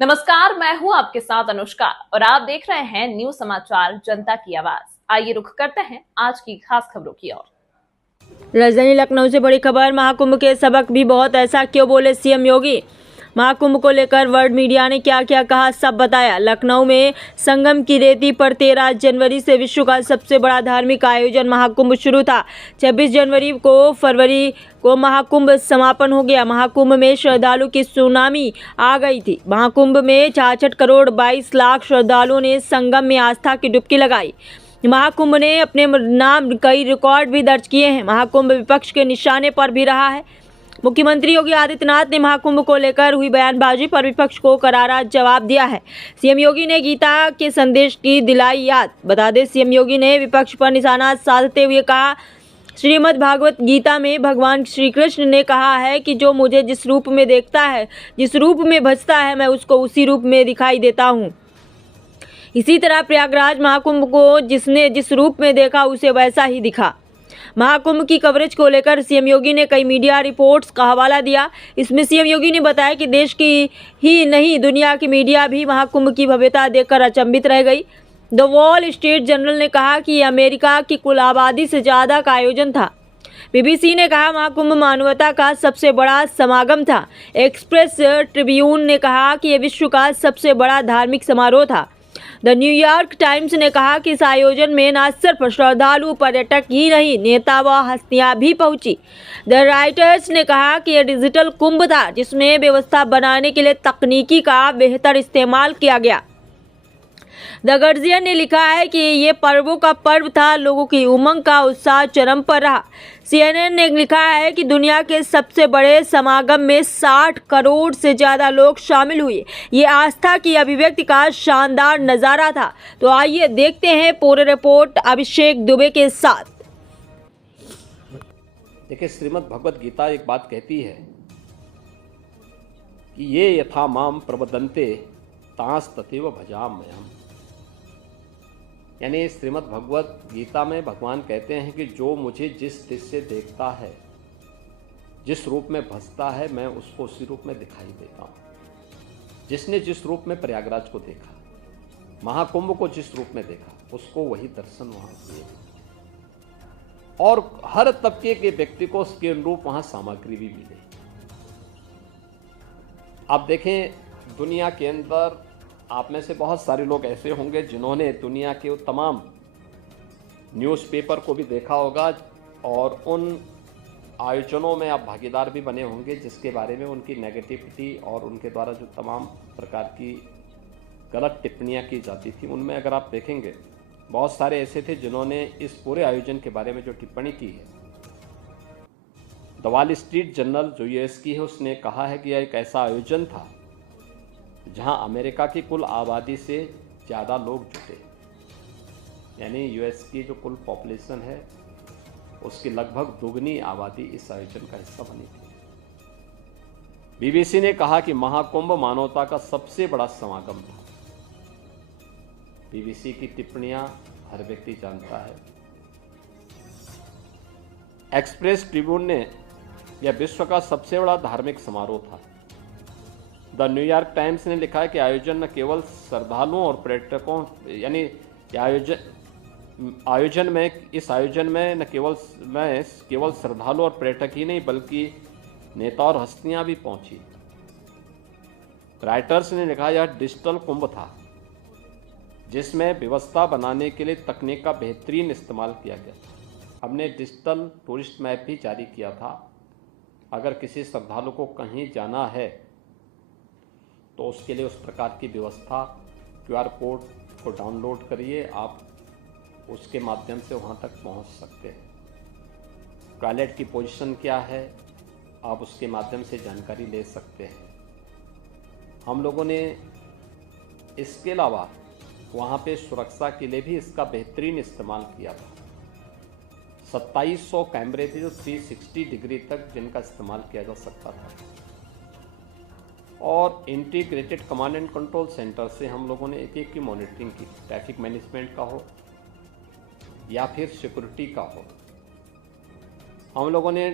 नमस्कार, मैं हूं आपके साथ अनुष्का और आप देख रहे हैं न्यूज समाचार जनता की आवाज। आइए रुख करते हैं आज की खास खबरों की ओर। राजधानी लखनऊ से बड़ी खबर, महाकुंभ के सबक भी बहुत, ऐसा क्यों बोले सीएम योगी। महाकुंभ को लेकर वर्ल्ड मीडिया ने क्या क्या कहा, सब बताया। लखनऊ में संगम की रेती पर 13 जनवरी से विश्व का सबसे बड़ा धार्मिक आयोजन महाकुंभ शुरू था। 26 जनवरी फरवरी को महाकुंभ समापन हो गया। महाकुंभ में श्रद्धालु की सुनामी आ गई थी। महाकुंभ में 66 करोड़ 22 लाख श्रद्धालुओं ने संगम में आस्था की डुबकी लगाई। महाकुंभ ने अपने नाम कई रिकॉर्ड भी दर्ज किए हैं। महाकुंभ विपक्ष के निशाने पर भी रहा है। मुख्यमंत्री योगी आदित्यनाथ ने महाकुंभ को लेकर हुई बयानबाजी पर विपक्ष को करारा जवाब दिया है। सीएम योगी ने गीता के संदेश की दिलाई याद। बता दें, सीएम योगी ने विपक्ष पर निशाना साधते हुए कहा, श्रीमद् भागवत गीता में भगवान श्री कृष्ण ने कहा है कि जो मुझे जिस रूप में देखता है, जिस रूप में भजता है, मैं उसको उसी रूप में दिखाई देता हूँ। इसी तरह प्रयागराज महाकुंभ को जिसने जिस रूप में देखा उसे वैसा ही दिखा। महाकुंभ की कवरेज को लेकर सीएम योगी ने कई मीडिया रिपोर्ट्स का हवाला दिया। इसमें सीएम योगी ने बताया कि देश की ही नहीं, दुनिया की मीडिया भी महाकुंभ की भव्यता देखकर अचंभित रह गई। द वॉल स्ट्रीट जर्नल ने कहा कि यह अमेरिका की कुल आबादी से ज़्यादा का आयोजन था। बीबीसी ने कहा महाकुंभ मानवता का सबसे बड़ा समागम था। एक्सप्रेस ट्रिब्यून ने कहा कि यह विश्व का सबसे बड़ा धार्मिक समारोह था। द न्यूयॉर्क टाइम्स ने कहा कि इस आयोजन में न सिर्फ श्रद्धालु पर्यटक ही नहीं, नेता व हस्तियां भी पहुंची। द राइटर्स ने कहा कि यह डिजिटल कुंभ था जिसमें व्यवस्था बनाने के लिए तकनीकी का बेहतर इस्तेमाल किया गया। द गार्जियन ने लिखा है कि ये पर्वों का पर्व था, लोगों की उमंग का उत्साह चरम पर रहा। CNN ने लिखा है कि दुनिया के सबसे बड़े समागम में 60 करोड़ से ज़्यादा लोग शामिल हुए। ये आस्था की अभिव्यक्ति का शानदार नज़ारा था। तो आइए देखते हैं पूरी रिपोर्ट अभिषेक दुबे के साथ। देखिए, श्रीमद् भगवत गीता एक बात कहती है कि ये यथा माम प्रवदन्ते तांस तथैव भजाम्यहम्। यानी श्रीमद् भगवत गीता में भगवान कहते हैं कि जो मुझे जिस दृष्टि से देखता है, जिस रूप में भजता है, मैं उसको उसी रूप में दिखाई देता हूँ। जिसने जिस रूप में प्रयागराज को देखा, महाकुंभ को जिस रूप में देखा, उसको वही दर्शन वहाँ किए और हर तबके के व्यक्ति को उसके अनुरूप वहाँ सामग्री भी मिले। आप देखें, दुनिया के अंदर आप में से बहुत सारे लोग ऐसे होंगे जिन्होंने दुनिया के तमाम न्यूज़पेपर को भी देखा होगा और उन आयोजनों में आप भागीदार भी बने होंगे जिसके बारे में उनकी नेगेटिविटी और उनके द्वारा जो तमाम प्रकार की गलत टिप्पणियां की जाती थी, उनमें अगर आप देखेंगे बहुत सारे ऐसे थे जिन्होंने इस पूरे आयोजन के बारे में जो टिप्पणी की है। द वॉल स्ट्रीट जर्नल जो यूएस की है, उसने कहा है कि यह एक ऐसा आयोजन था जहां अमेरिका की कुल आबादी से ज़्यादा लोग जुटे। यानी यूएस की जो कुल पॉपुलेशन है उसकी लगभग दोगुनी आबादी इस आयोजन का हिस्सा बनी थी। बीबीसी ने कहा कि महाकुंभ मानवता का सबसे बड़ा समागम था। बीबीसी की टिप्पणियां हर व्यक्ति जानता है। एक्सप्रेस ट्रिब्यून ने यह विश्व का सबसे बड़ा धार्मिक समारोह था। द न्यूयॉर्क टाइम्स ने लिखा है कि आयोजन न केवल श्रद्धालुओं और पर्यटकों, यानी इस आयोजन में न केवल श्रद्धालु और पर्यटक ही नहीं बल्कि नेता और हस्तियां भी पहुंची। राइटर्स ने लिखा यह डिजिटल कुंभ था जिसमें व्यवस्था बनाने के लिए तकनीक का बेहतरीन इस्तेमाल किया गया। हमने डिजिटल टूरिस्ट मैप भी जारी किया था। अगर किसी श्रद्धालु को कहीं जाना है तो उसके लिए उस प्रकार की व्यवस्था, QR कोड को डाउनलोड करिए, आप उसके माध्यम से वहाँ तक पहुँच सकते हैं। टॉयलेट की पोजीशन क्या है, आप उसके माध्यम से जानकारी ले सकते हैं। हम लोगों ने इसके अलावा वहाँ पे सुरक्षा के लिए भी इसका बेहतरीन इस्तेमाल किया था। 2700 कैमरे थे जो 360 डिग्री तक जिनका इस्तेमाल किया जा सकता था और integrated command and control centre से हम लोगों ने एक की मॉनिटरिंग की। ट्रैफिक मैनेजमेंट का हो या फिर सिक्योरिटी का हो, हम लोगों ने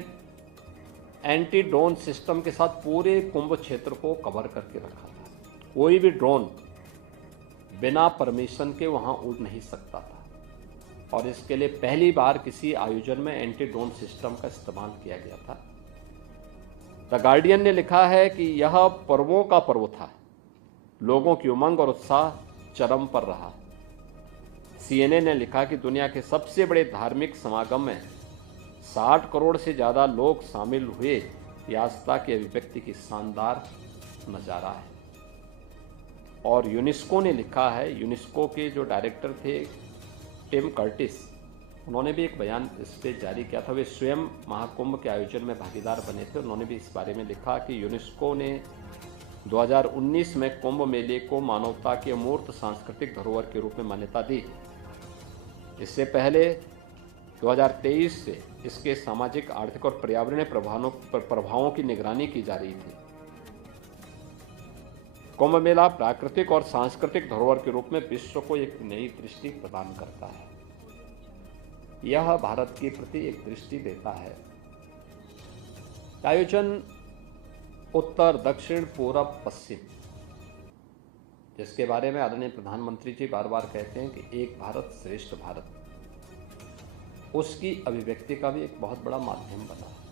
एंटी ड्रोन सिस्टम के साथ पूरे कुंभ क्षेत्र को कवर करके रखा था। कोई भी ड्रोन बिना परमिशन के वहां उड़ नहीं सकता था, और इसके लिए पहली बार किसी आयोजन में एंटी ड्रोन सिस्टम का इस्तेमाल किया गया था। द गार्डियन ने लिखा है कि यह पर्वों का पर्व था, लोगों की उमंग और उत्साह चरम पर रहा। CNN ने लिखा कि दुनिया के सबसे बड़े धार्मिक समागम में 60 करोड़ से ज़्यादा लोग शामिल हुए, यह आस्था की अभिव्यक्ति की शानदार नज़ारा है। और यूनेस्को ने लिखा है, यूनेस्को के जो डायरेक्टर थे टिम कर्टिस, उन्होंने भी एक बयान इस पर जारी किया था। वे स्वयं महाकुंभ के आयोजन में भागीदार बने थे। उन्होंने भी इस बारे में लिखा कि यूनेस्को ने 2019 में कुंभ मेले को मानवता के अमूर्त सांस्कृतिक धरोहर के रूप में मान्यता दी। इससे पहले 2023 से इसके सामाजिक, आर्थिक और पर्यावरणीय प्रभावों की निगरानी की जा रही थी। कुंभ मेला प्राकृतिक और सांस्कृतिक धरोहर के रूप में विश्व को एक नई दृष्टि प्रदान करता है। यह भारत के प्रति एक दृष्टि देता है। आयोजन उत्तर, दक्षिण, पूरब, पश्चिम, जिसके बारे में आदरणीय प्रधानमंत्री जी बार बार कहते हैं कि एक भारत श्रेष्ठ भारत, उसकी अभिव्यक्ति का भी एक बहुत बड़ा माध्यम बना है।